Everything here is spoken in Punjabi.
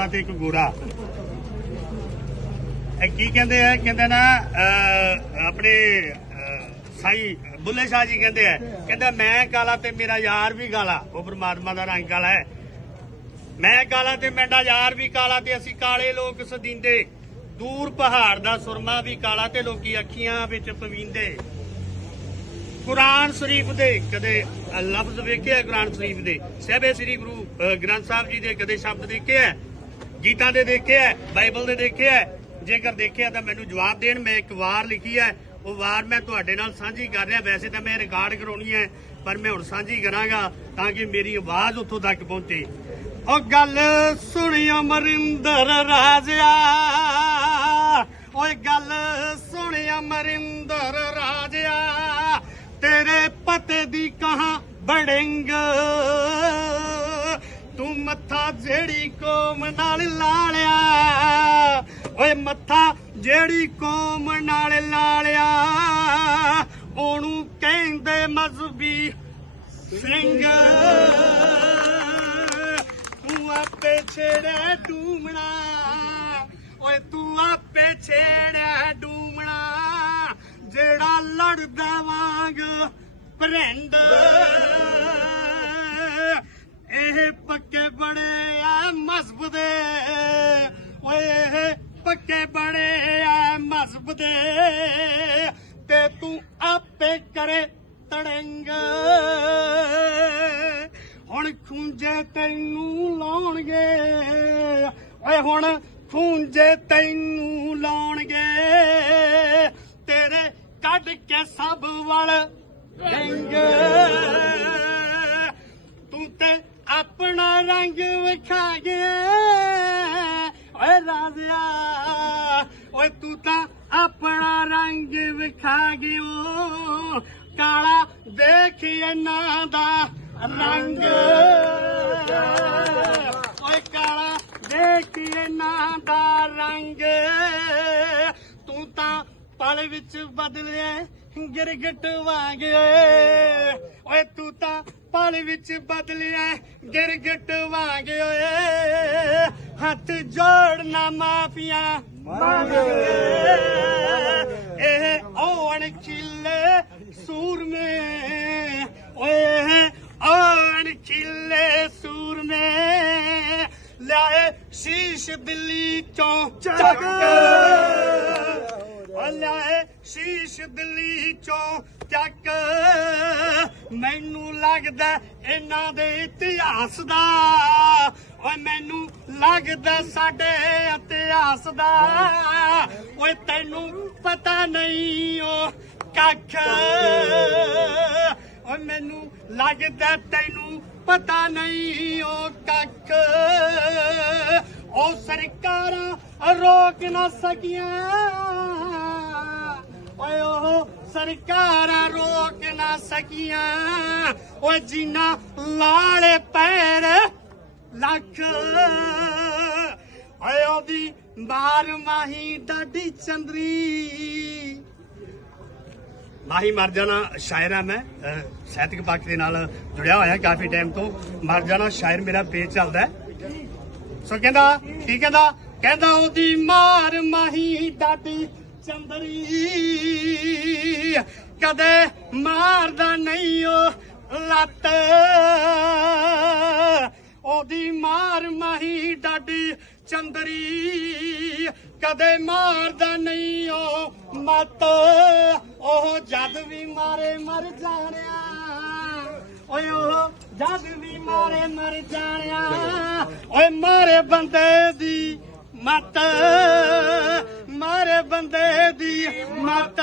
ਕਾਸਾ ਤੇ ਇੱਕ ਗੋਰਾ। ਇਹ ਕੀ ਕਹਿੰਦੇ ਆ? ਕਹਿੰਦੇ ਨਾ ਆਪਣੇ ਸਾਈ ਬੁੱਲੇ ਸ਼ਾਹ ਜੀ ਕਹਿੰਦੇ ਆ, ਕਹਿੰਦਾ ਮੈਂ ਕਾਲਾ ਤੇ ਮੇਰਾ ਯਾਰ ਵੀ ਕਾਲਾ। ਉਹ ਪਰਮਾਤਮਾ ਦਾ ਰੰਗ ਕਾਲਾ ਹੈ। ਮੈਂ ਕਾਲਾ ਤੇ ਮੇਰਾ ਯਾਰ ਵੀ ਕਾਲਾ ਤੇ ਅਸੀਂ ਕਾਲੇ ਲੋਕ ਸਦੀਂਦੇ। ਦੂਰ ਪਹਾੜ ਦਾ ਸੁਰਮਾ ਵੀ ਕਾਲਾ ਤੇ ਲੋਕੀ ਅੱਖੀਆਂ ਵਿੱਚ ਪਵੀਂਦੇ। ਕੁਰਾਨ ਸ਼ਰੀਫ ਦੇ ਕਦੇ ਲਫ਼ਜ਼ ਵੇਖਿਆ ਕੁਰਾਨ ਸ਼ਰੀਫ ਦੇ? ਸਹਿਬੇ ਸ੍ਰੀ ਗੁਰੂ ਗ੍ਰੰਥ ਸਾਹਿਬ ਜੀ ਦੇ ਕਦੇ ਸ਼ਬਦ ਦੇਖਿਆ ਗੀਤਾਂ ਦੇ ਦੇਖਿਆ ਬਾਈਬਲ ਦੇ ਦੇਖਿਆ ਜੇਕਰ ਦੇਖਿਆ ਤਾਂ ਮੈਨੂੰ ਜਵਾਬ ਦੇਣ, ਮੈਂ ਇੱਕ ਵਾਰ ਲਿਖੀ ਹੈ। ਉਹ ਵਾਰ ਮੈਂ ਤੁਹਾਡੇ ਨਾਲ ਸਾਂਝੀ ਕਰ ਰਿਹਾ। ਵੈਸੇ ਤਾਂ ਮੈਂ ਰਿਕਾਰਡ ਕਰਾਉਣੀ ਹੈ, ਪਰ ਮੈਂ ਹੁਣ ਸਾਂਝੀ ਕਰਾਂਗਾ ਤਾਂ ਕਿ ਮੇਰੀ ਆਵਾਜ਼ ਉੱਥੋਂ ਤੱਕ ਪਹੁੰਚੇ। ਉਹ ਗੱਲ ਸੁਣੀ ਅਮਰਿੰਦਰ ਰਾਜਿਆ। ਓਏ ਗੱਲ ਸੁਣੀ ਅਮਰਿੰਦਰ ਰਾਜਿਆ। ਤੇਰੇ ਪਤੇ ਦੀ ਕਹਾ ਬੜਿੰਗ ਜਿਹੜੀ ਕੌਮ ਨਾਲ ਲਾਲਿਆ, ਓਏ ਮੱਥਾ ਜਿਹੜੀ ਕੋਮ ਨਾਲ ਲਾਲਿਆ, ਉਹਨੂੰ ਕਹਿੰਦੇ ਮਜ਼ਬੀ ਸਿੰਘ। ਤੂੰ ਆਪੇ ਛੇੜਿਆ ਡੂਮਣਾ, ਓਏ ਤੂੰ ਆਪੇ ਛੇੜਿਆ ਡੂਮਣਾ, ਜਿਹੜਾ ਲੜਦਾ ਵਾਂਗ ਭਰਿੰਡ। ਇਹ ਪੱਕੇ ਬੜੇ ਆ ਮਸਬ ਦੇ। ਓਏ ਇਹ ਪੱਕੇ ਬੜੇ ਆ ਮਸਬ ਦੇ। ਤੇ ਤੂੰ ਆਪੇ ਕਰੇ ਤੜੰਗ। ਹੁਣ ਖੁੰਝੇ ਤੈਨੂੰ ਲਾਉਣਗੇ। ਓਏ ਹੁਣ ਖੁੰਝੇ ਤੈਨੂੰ ਲਾਉਣਗੇ। ਰੰਗ ਵਿਖਾ ਗਿਆ ਓਏ ਰਾਜਿਆ, ਓਏ ਤੂੰ ਤਾਂ ਆਪਣਾ ਰੰਗ ਵਿਖਾ ਗਿਓ ਕਾਲਾ ਦੇਖ ਇਹਨਾਂ ਦਾ ਰੰਗ। ਓਏ ਕਾਲਾ ਦੇਖ ਇਹਨਾਂ ਦਾ ਰੰਗ। ਤੂੰ ਤਾਂ ਪਲ ਵਿੱਚ ਬਦਲਿਆ ਗਿਰਗਟ ਵਾਂਗ ਓਏ। ਓਏ ਤੂੰ ਤਾਂ ਪਲ ਵਿੱਚ ਬਦਲਿਆ ਗਿਰਗਟ ਵਾਂਗ ਓਏ, ਹੱਥ ਜੋੜਨਾ ਮਾਫੀਆਂ ਇਹ ਔਣ ਖਿੱਲੇ ਸੂਰਮੇ, ਓਏ ਔਣ ਚਿੱਲੇ ਸੂਰਮੇ। ਲਾਏ ਸ਼ੀਸ਼ ਦਿੱਲੀ ਚੋਂ ਚੱਕ। ਸ਼ੀਸ਼ ਦਿੱਲੀ ਚੋਂ ਚੱਕ। ਮੈਨੂੰ ਲੱਗਦਾ ਇਹਨਾਂ ਦੇ ਇਤਿਹਾਸ ਦਾ। ਓਏ, ਮੈਨੂੰ ਲੱਗਦਾ ਸਾਡੇ ਇਤਿਹਾਸ ਦਾ। ਓਏ, ਤੈਨੂੰ ਪਤਾ ਨਹੀਂ ਓ ਕੱਖ। ਓਏ, ਮੈਨੂੰ ਲੱਗਦਾ ਤੈਨੂੰ ਪਤਾ ਨਹੀਂ ਓ ਕੱਖ। ਉਹ ਸਰਕਾਰਾਂ ਰੋਕ ਨਾ ਸਕੀਆਂ। ਓਏ ਸਰਕਾਰਾਂ ਰੋਕ ਨਾ ਸਕੀਆਂ। ਓਏ ਜਿੰਨਾ ਲਾਲੇ ਪੈਰ ਲੱਖ। ਓਏ ਉਹਦੀ ਬਾਹਰ ਮਾਹੀ ਡਾਡੀ ਚੰਦਰੀ। ਮਾਹੀ ਮਰ ਜਾਣਾ ਸ਼ਾਇਰ ਆ ਮੈਂ। ਅਹ, ਸਾਹਿਤਕ ਪੱਖ ਦੇ ਨਾਲ ਜੁੜਿਆ ਹੋਇਆ ਕਾਫੀ ਟਾਈਮ ਤੋਂ। ਮਰ ਜਾਣਾ ਸ਼ਾਇਰ ਮੇਰਾ ਪੇਜ ਚੱਲਦਾ। ਸੋ ਕਹਿੰਦਾ ਕੀ ਕਹਿੰਦਾ? ਕਹਿੰਦਾ ਉਹਦੀ ਮਾਰ ਮਾਹੀ ਡਾਡੀ ਚੰਦਰੀ। ਕਦੇ ਮਾਰਦਾ ਨਹੀਂ ਉਹ ਲੱਤ। ਉਹਦੀ ਮਾਰ ਮਾਹੀ ਡਾਡੀ ਚੰਦਰੀ। ਕਦੇ ਮਾਰਦਾ ਨਹੀਂ ਉਹ ਮਤ। ਉਹ ਜਦ ਵੀ ਮਾਰੇ ਮਰ ਜਾਣਿਆ। ਓਏ ਉਹ ਜਦ ਵੀ ਮਾਰੇ ਮਰ ਜਾਣਿਆ। ਓਏ ਮਾਰੇ ਬੰਦੇ ਦੀ ਮਤ। ਮਾਰੇ ਬੰਦੇ ਦੀ ਮਤ।